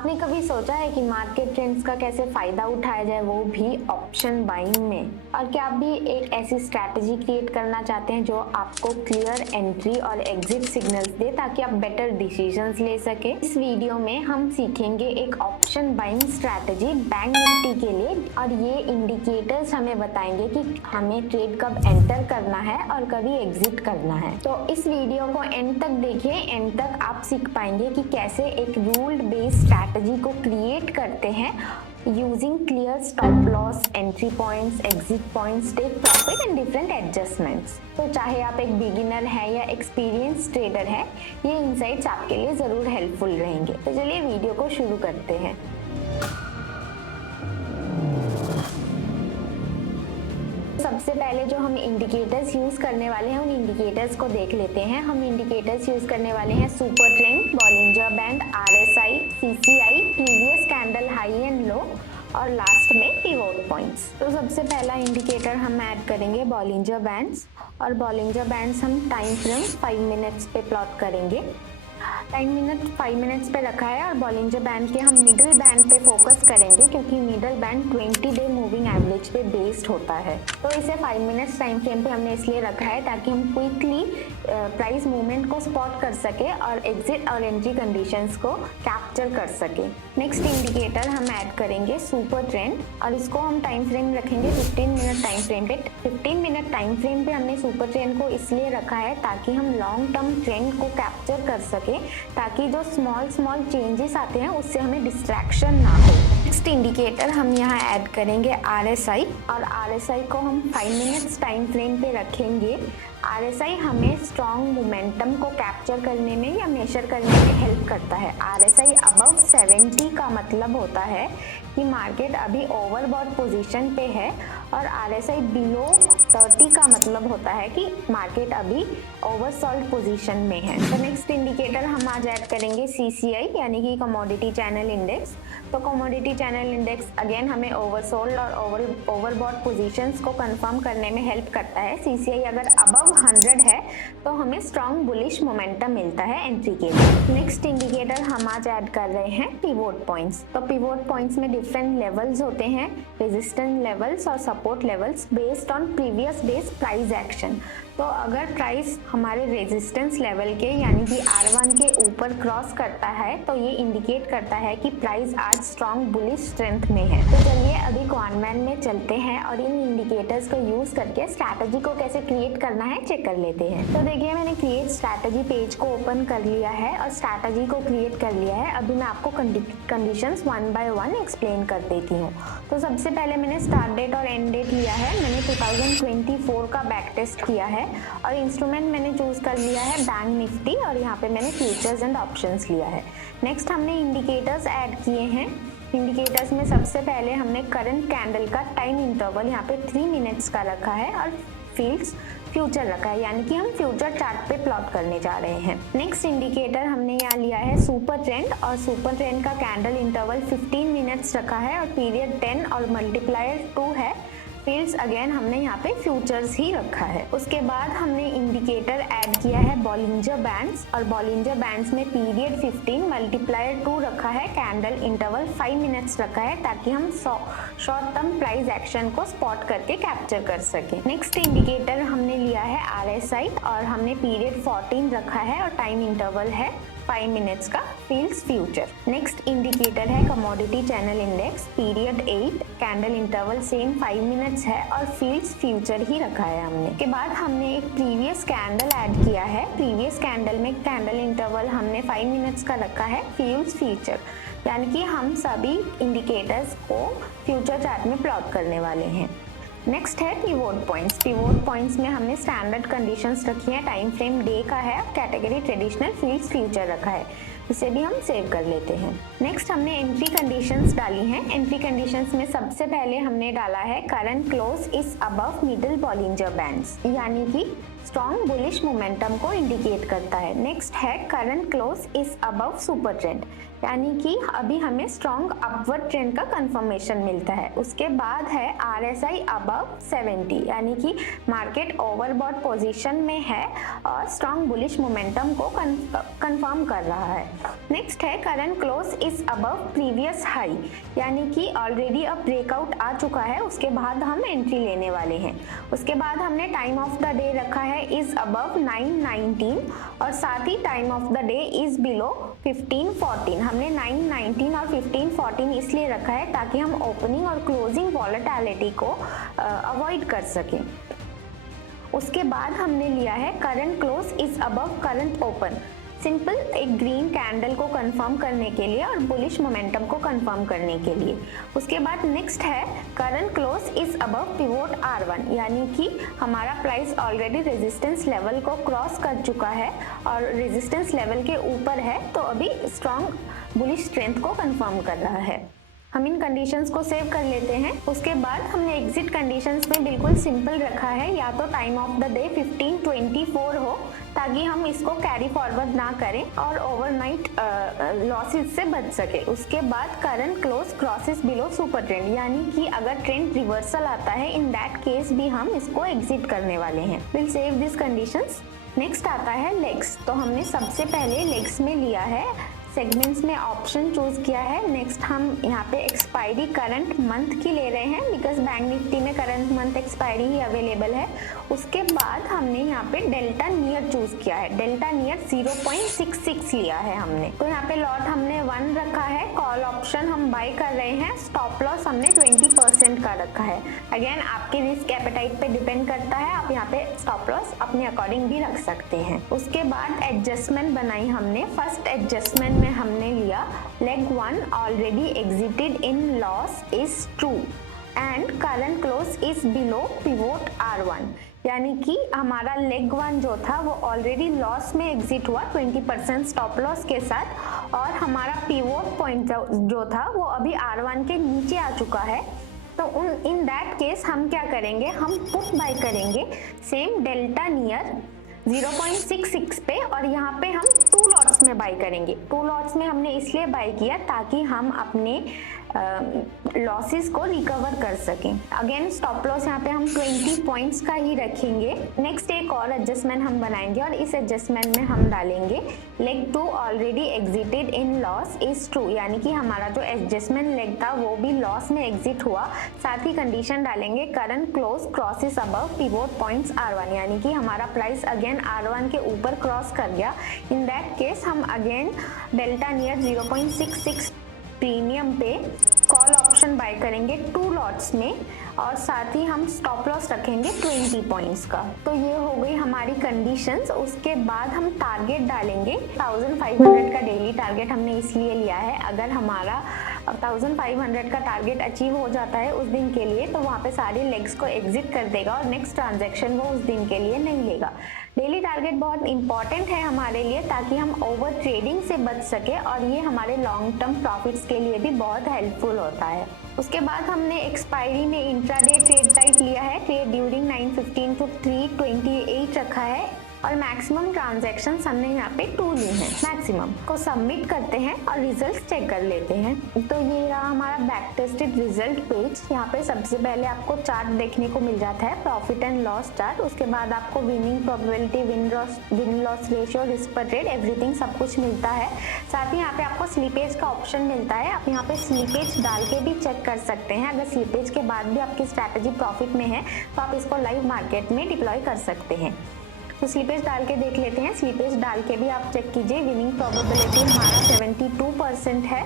आपने कभी सोचा है कि मार्केट ट्रेंड्स का कैसे फायदा उठाया जाए, वो भी ऑप्शन बाइंग में? और क्या आप भी एक ऐसी स्ट्रैटेजी क्रिएट करना चाहते हैं जो आपको क्लियर एंट्री और एग्जिट सिग्नल्स दे ताकि आप बेटर डिसीजंस ले सके? इस वीडियो में हम सीखेंगे एक option buying strategy bank Nifty के लिए, और ये इंडिकेटर्स हमें बताएंगे कि हमें ट्रेड कब एंटर करना है और कभी एग्जिट करना है। तो इस वीडियो को एंड तक देखिए। एंड तक आप सीख पाएंगे कि कैसे एक रूल्ड बेस्ड स्ट्रैटेजी को क्रिएट करते हैं using clear stop loss, entry points, exit points, take profit and different adjustments. तो चाहे आप एक बिगिनर है या एक्सपीरियंस ट्रेडर है, ये इनसाइट्स आपके लिए जरूर हेल्पफुल रहेंगे। तो चलिए वीडियो को शुरू करते हैं। सबसे पहले जो हम इंडिकेटर्स यूज करने वाले हैं उन इंडिकेटर्स को देख लेते हैं। हम इंडिकेटर्स यूज करने वाले हैं super trend, Bollinger band, RSI, CCI, previous candle high and low, और लास्ट में पिवोट पॉइंट्स। तो सबसे पहला इंडिकेटर हम ऐड करेंगे बॉलिंजर बैंड्स, और बॉलिंजर बैंड्स हम टाइम फ्रेम 5 मिनट्स पे प्लॉट करेंगे। टाइम 5 मिनट्स पे रखा है, और बॉलिंजर बैंड के हम मिडिल बैंड पे फोकस करेंगे क्योंकि middle band 20 day moving average पे बेस्ड होता है। तो इसे 5 मिनट्स टाइम फ्रेम पे हमने इसलिए रखा है ताकि हम क्विकली प्राइस मूवमेंट को स्पॉट कर सके और एग्जिट और एंट्री कंडीशंस को कैप्चर कर सके। नेक्स्ट इंडिकेटर हम ऐड करेंगे सुपर ट्रेंड, और इसको हम टाइम फ्रेम रखेंगे 15 मिनट टाइम फ्रेम पे। 15 मिनट टाइम फ्रेम पे हमने सुपर ट्रेंड को इसलिए रखा है ताकि हम लॉन्ग टर्म ट्रेंड को कैप्चर कर सके, ताकि जो स्मॉल चेंजेस आते हैं उससे हमें डिस्ट्रैक्शन ना हो। नेक्स्ट इंडिकेटर हम यहाँ ऐड करेंगे आरएसआई, और आरएसआई को हम 5 मिनट्स टाइम फ्रेम पे रखेंगे। आरएसआई हमें स्ट्रॉन्ग मोमेंटम को कैप्चर करने में या मेजर करने में हेल्प करता है। आरएसआई अबव 70 का मतलब होता है कि मार्केट अभी ओवरबॉट पोजीशन पे है, और आरएसआई बिलो 30 का मतलब होता है कि मार्केट अभी ओवरसोल्ड पोजीशन में है। तो नेक्स्ट इंडिकेटर हम आज ऐड करेंगे सीसीआई, यानी कि कमोडिटी चैनल इंडेक्स। तो कमोडिटी चैनल इंडेक्स अगेन हमें ओवरसोल्ड और ओवरबॉट पोजीशंस को कंफर्म करने में हेल्प करता है। सीसीआई अगर अबव 100 है तो हमें स्ट्रॉन्ग बुलिश मोमेंटम मिलता है एंट्री के लिए। नेक्स्ट इंडिकेटर हम आज ऐड कर रहे हैं पिवोट पॉइंट्स। तो पिवोट पॉइंट्स में डिफरेंट लेवल्स होते हैं, रेजिस्टेंस लेवल्स और support levels based on previous days price action. तो अगर प्राइस हमारे रेजिस्टेंस लेवल के यानी कि R1 के ऊपर क्रॉस करता है तो ये इंडिकेट करता है कि प्राइस आज स्ट्रॉन्ग बुलिश स्ट्रेंथ में है। तो चलिए अभी क्वानमैन में चलते हैं और इन इंडिकेटर्स को यूज करके स्ट्रैटेजी को कैसे क्रिएट करना है चेक कर लेते हैं। तो देखिए मैंने क्रिएट स्ट्रैटेजी पेज को ओपन कर लिया है और स्ट्रैटेजी को क्रिएट कर लिया है। अभी मैं आपको कंडीशंस 1 by 1 एक्सप्लेन कर देती हूँ। तो सबसे पहले मैंने स्टार्ट डेट और एंड डेट लिया है। मैंने 2024 का बैक टेस्ट किया है, और इंस्ट्रूमेंट मैंने चूज कर लिया है बैंक निफ्टी, और यहाँ पे मैंने फ्यूचर्स एंड ऑप्शंस लिया है। नेक्स्ट हमने इंडिकेटर्स ऐड किए हैं। इंडिकेटर्स में सबसे पहले हमने करंट कैंडल का टाइम इंटरवल यहाँ पे 3 मिनट्स का रखा है, और फील्ड्स फ्यूचर रखा है, यानी कि हम फ्यूचर चार्ट पे प्लॉट करने जा रहे हैं। नेक्स्ट इंडिकेटर हमने यहाँ लिया है सुपर ट्रेंड, और सुपर ट्रेंड का कैंडल इंटरवल 15 मिनट्स रखा है, और पीरियड 10 और मल्टीप्लायर 2 है। फील्ड्स अगेन हमने यहाँ पे फ्यूचर्स ही रखा है। उसके बाद हमने इंडिकेटर ऐड किया है बॉलिंजर बैंड्स, और बॉलिंजर बैंड्स में पीरियड 15 मल्टीप्लायर 2 रखा है, कैंडल इंटरवल 5 मिनट्स रखा है, ताकि हम शॉर्ट टर्म प्राइस एक्शन को स्पॉट करके कैप्चर कर सके। नेक्स्ट इंडिकेटर हमने लिया है आरएसआई, और हमने पीरियड 14 रखा है, और टाइम इंटरवल है 5 मिनट्स का, फील्ड्स फ्यूचर। नेक्स्ट इंडिकेटर है commodity channel index, period 8, candle interval same 5 minutes है, और फील्ड्स फ्यूचर ही रखा है हमने। के बाद हमने एक प्रीवियस कैंडल ऐड किया है। प्रीवियस कैंडल में कैंडल इंटरवल हमने 5 मिनट्स का रखा है, फील्ड्स फ्यूचर, यानी कि हम सभी इंडिकेटर्स को फ्यूचर चार्ट में प्लॉट करने वाले हैं। नेक्स्ट है पिवोट पॉइंट्स। पिवोट पॉइंट्स में हमने स्टैंडर्ड कंडीशंस रखी है, टाइम फ्रेम डे का है, कैटेगरी ट्रेडिशनल, फील्ड्स फ्यूचर रखा है। इसे भी हम सेव कर लेते हैं। नेक्स्ट हमने एंट्री कंडीशंस डाली हैं। एंट्री कंडीशंस में सबसे पहले हमने डाला है current close is above middle Bollinger bands, यानी कि स्ट्रॉन्ग बुलिश मोमेंटम को इंडिकेट करता है। नेक्स्ट है current close is above super trend, यानी कि अभी हमें स्ट्रॉन्ग अपवर्ड ट्रेंड का कंफर्मेशन मिलता है। उसके बाद है RSI अबव 70, यानी कि मार्केट ओवरबॉट पोजीशन में है और स्ट्रॉन्ग बुलिश मोमेंटम को कंफर्म कर रहा है। नेक्स्ट है current close is above previous high, यानी कि ऑलरेडी अब ब्रेकआउट आ चुका है, उसके बाद हम एंट्री लेने वाले हैं। उसके बाद हमने टाइम ऑफ द डे रखा है इज अबव 919 और साथ ही time of the day is below 1514। हमने 919 और 1514 इसलिए रखा है ताकि हम ओपनिंग और क्लोजिंग वॉलेटिलिटी को अवॉइड कर सकें। उसके बाद हमने लिया है current close is above current open, simple एक ग्रीन कैंडल को कंफर्म करने के लिए और बुलिश मोमेंटम को कंफर्म करने के लिए। उसके बाद नेक्स्ट है current close is above pivot R1, यानी कि हमारा प्राइस ऑलरेडी रेजिस्टेंस लेवल को क्रॉस कर चुका है और रेजिस्टेंस लेवल के ऊपर है, तो अभी स्ट्रॉन्ग बुलिश स्ट्रेंथ को कंफर्म कर रहा है। हम इन कंडीशंस को सेव कर लेते हैं। उसके बाद हमने एग्जिट कंडीशंस में बिल्कुल सिंपल रखा है, या तो टाइम ऑफ द डे 1524 हो ताकि हम इसको कैरी फॉरवर्ड ना करें और ओवरनाइट लॉसेस से बच सके। उसके बाद current close crosses below super trend, यानी कि अगर ट्रेंड रिवर्सल आता है इन दैट केस भी हम इसको एग्जिट करने वाले हैं। Will save this conditions. Next आता है लेग्स, तो हमने सबसे पहले लेग्स में लिया है सेगमेंट्स में ऑप्शन चूज किया है। नेक्स्ट हम यहाँ पे एक्सपायरी करंट मंथ की ले रहे हैं बिकॉज बैंक निफ्टी में करंट मंथ एक्सपायरी ही अवेलेबल है। उसके बाद हमने यहाँ पे डेल्टा नियर चूज किया है, डेल्टा नियर 0.66 लिया है हमने। तो यहाँ पे लॉट हमने 1 रखा है, कॉल ऑप्शन हम बाय कर रहे हैं, स्टॉप लॉस हमने 20% का रखा है। अगेन आपके रिस्क एपेटाइट पे डिपेंड करता है, आप यहाँ पे स्टॉप लॉस अपने अकॉर्डिंग भी रख सकते हैं। उसके बाद एडजस्टमेंट बनाई हमने। फर्स्ट एडजस्टमेंट में हमने लिया leg 1 already exerted in loss is true and current close is below pivot R1, यानी कि हमारा लेग 1 जो था वो ऑलरेडी लॉस में एग्जिट हुआ 20% स्टॉप लॉस के साथ, और हमारा पिवोट पॉइंट जो था वो अभी R1 के नीचे आ चुका है। तो इन दैट केस हम क्या करेंगे, हम पुट बाय करेंगे सेम डेल्टा नियर 0.66 पे, और यहाँ पे हम 2 लॉट्स में बाय करेंगे। 2 लॉट्स में हमने इसलिए बाय किया ताकि हम अपने लॉसेस को रिकवर कर सकें। अगेन स्टॉप लॉस यहाँ पे हम 20 पॉइंट्स का ही रखेंगे। नेक्स्ट एक और एडजस्टमेंट हम बनाएंगे और इस एडजस्टमेंट में हम डालेंगे leg 2 already exerted in loss is true, यानी कि हमारा जो एडजस्टमेंट लेग था वो भी लॉस में एग्जिट हुआ। साथ ही कंडीशन डालेंगे current close crosses above pivot points R1, यानी कि हमारा प्राइस अगेन R1 के ऊपर क्रॉस कर गया। इन दैट केस हम अगेन डेल्टा नियर 0.66 प्रीमियम पे कॉल ऑप्शन बाय करेंगे 2 लॉट्स में, और साथ ही हम स्टॉप लॉस रखेंगे 20 पॉइंट्स का। तो ये हो गई हमारी कंडीशंस। उसके बाद हम टारगेट डालेंगे 1500 का डेली टारगेट हमने इसलिए लिया है, अगर हमारा 1500 का टारगेट अचीव हो जाता है उस दिन के लिए तो वहाँ पे सारे लेग्स को एग्जिट कर देगा और नेक्स्ट ट्रांजैक्शन वो उस दिन के लिए नहीं लेगा। डेली टारगेट बहुत इंपॉर्टेंट है हमारे लिए ताकि हम ओवर ट्रेडिंग से बच सके, और ये हमारे लॉन्ग टर्म प्रॉफिट्स के लिए भी बहुत हेल्पफुल होता है। उसके बाद हमने एक्सपायरी में इंट्राडे ट्रेड टाइप लिया है, ट्रेड ड्यूरिंग 9:15 to 3:28 रखा है, और मैक्सिमम ट्रांजैक्शंस हमने यहाँ पे 2 ली हैं मैक्सिमम। को सबमिट करते हैं और रिजल्ट चेक कर लेते हैं। तो ये रहा हमारा बैक टेस्टेड रिजल्ट पेज। यहाँ पे सबसे पहले आपको चार्ट देखने को मिल जाता है, प्रॉफिट एंड लॉस चार्ट। उसके बाद आपको winning probability, win loss ratio, risk पर ट्रेड, एवरीथिंग सब कुछ मिलता है। साथ ही यहाँ पे आपको स्लीपेज का ऑप्शन मिलता है, आप यहाँ पे स्लीपेज डाल के भी चेक कर सकते हैं। अगर स्लीपेज के बाद भी आपकी स्ट्रैटेजी प्रॉफिट में है तो आप इसको लाइव मार्केट में डिप्लॉय कर सकते हैं। तो स्लीपेज डाल के देख लेते हैं। स्लीपेज डाल के भी आप चेक कीजिए। विनिंग प्रोबेबिलिटी हमारा 72% है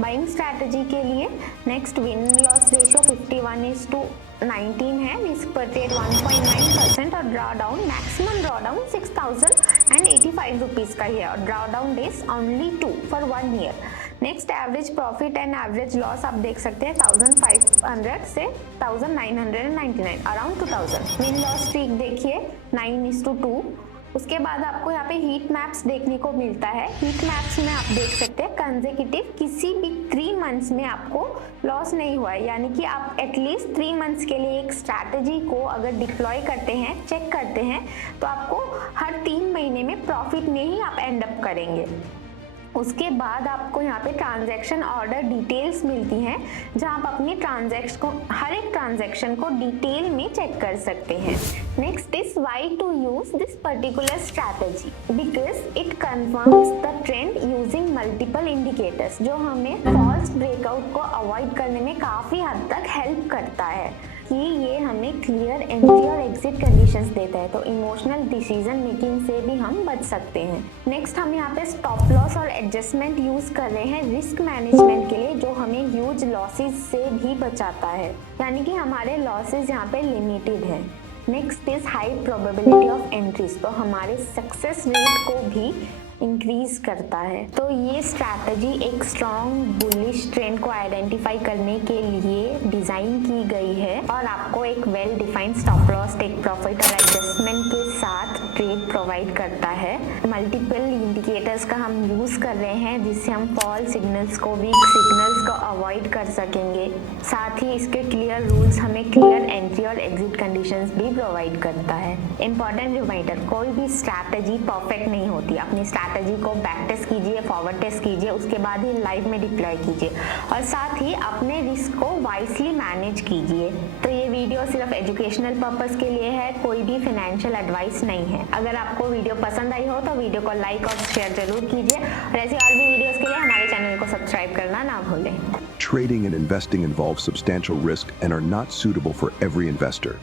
बाइंग स्ट्रैटेजी के लिए। नेक्स्ट विन लॉस रेशियो 51:19 है, रिस्क पर ट्रेड 1.9% और draw down maximum draw down 6085 rupees का ही है, और draw down days only 2 for 1 year. Next average profit and average loss आप देख सकते हैं 1500 से 1999, अराउंड 2000। विन लॉस स्ट्रीक देखिए 9:2। उसके बाद आपको यहाँ पे हीट मैप्स देखने को मिलता है। हीट मैप्स में आप देख सकते हैं कंसेक्यूटिव किसी भी 3 मंथ्स में आपको लॉस नहीं हुआ है, यानी कि आप एटलीस्ट 3 मंथ्स के लिए एक स्ट्रैटेजी को अगर डिप्लॉय करते हैं, चेक करते हैं, तो आपको हर 3 महीने में प्रॉफिट में ही आप एंड अप करेंगे। उसके बाद आपको यहाँ पे ट्रांजैक्शन ऑर्डर डिटेल्स मिलती हैं, जहाँ आप अपनी हर एक ट्रांजैक्शन को डिटेल में चेक कर सकते हैं। Next is why to use this particular strategy, because it confirms the trend using multiple indicators, जो हमें फॉल्स ब्रेकआउट को अवॉइड करने में काफी हद तक हेल्प करता है कि ये हमें क्लियर एंट्री और एग्जिट कंडीशंस देता है, तो इमोशनल डिसीजन मेकिंग से भी हम बच सकते हैं। नेक्स्ट हम यहाँ पे स्टॉप लॉस और एडजस्टमेंट यूज कर रहे हैं रिस्क मैनेजमेंट के लिए, जो हमें ह्यूज लॉसेस से भी बचाता है, यानी कि हमारे लॉसेस यहाँ पे लिमिटेड है। Next is high probability of entries, तो हमारे सक्सेस रेट को भी इंक्रीज करता है। तो ये स्ट्रैटेजी एक स्ट्रॉन्ग बुलिश ट्रेंड को आइडेंटिफाई करने के लिए डिजाइन की गई है और आपको एक well defined stop loss, take profit और एडजस्टमेंट के साथ ट्रेड प्रोवाइड करता है। मल्टीपल इंडिकेटर्स का हम यूज कर रहे हैं, जिससे हम फॉल सिग्नल्स को, वीक सिग्नल्स को अवॉइड कर सकेंगे। साथ ही इसके क्लियर रूल्स हमें क्लियर एंट्री और एग्जिट कंडीशंस भी प्रोवाइड करता है। इंपॉर्टेंट रिमाइंडर, कोई भी स्ट्रैटेजी परफेक्ट नहीं होती। अपनी स्ट्रैटेजी को बैक टेस्ट कीजिए, फॉरवर्ड टेस्ट कीजिए, उसके बाद ही लाइव में डिप्लॉय कीजिए और साथ ही अपने रिस्क को वाइसली मैनेज कीजिए। तो ये वीडियो सिर्फ एजुकेशनल पर्पस के लिए है, कोई भी फाइनेंशियल एडवाइस नहीं है। अगर आपको वीडियो पसंद आई हो तो वीडियो को लाइक और शेयर जरूर कीजिए और ऐसी और भी वीडियोस के लिए हमारे चैनल को सब्सक्राइब करना ना भूलें। Trading and investing involve substantial risk and are not suitable for every investor.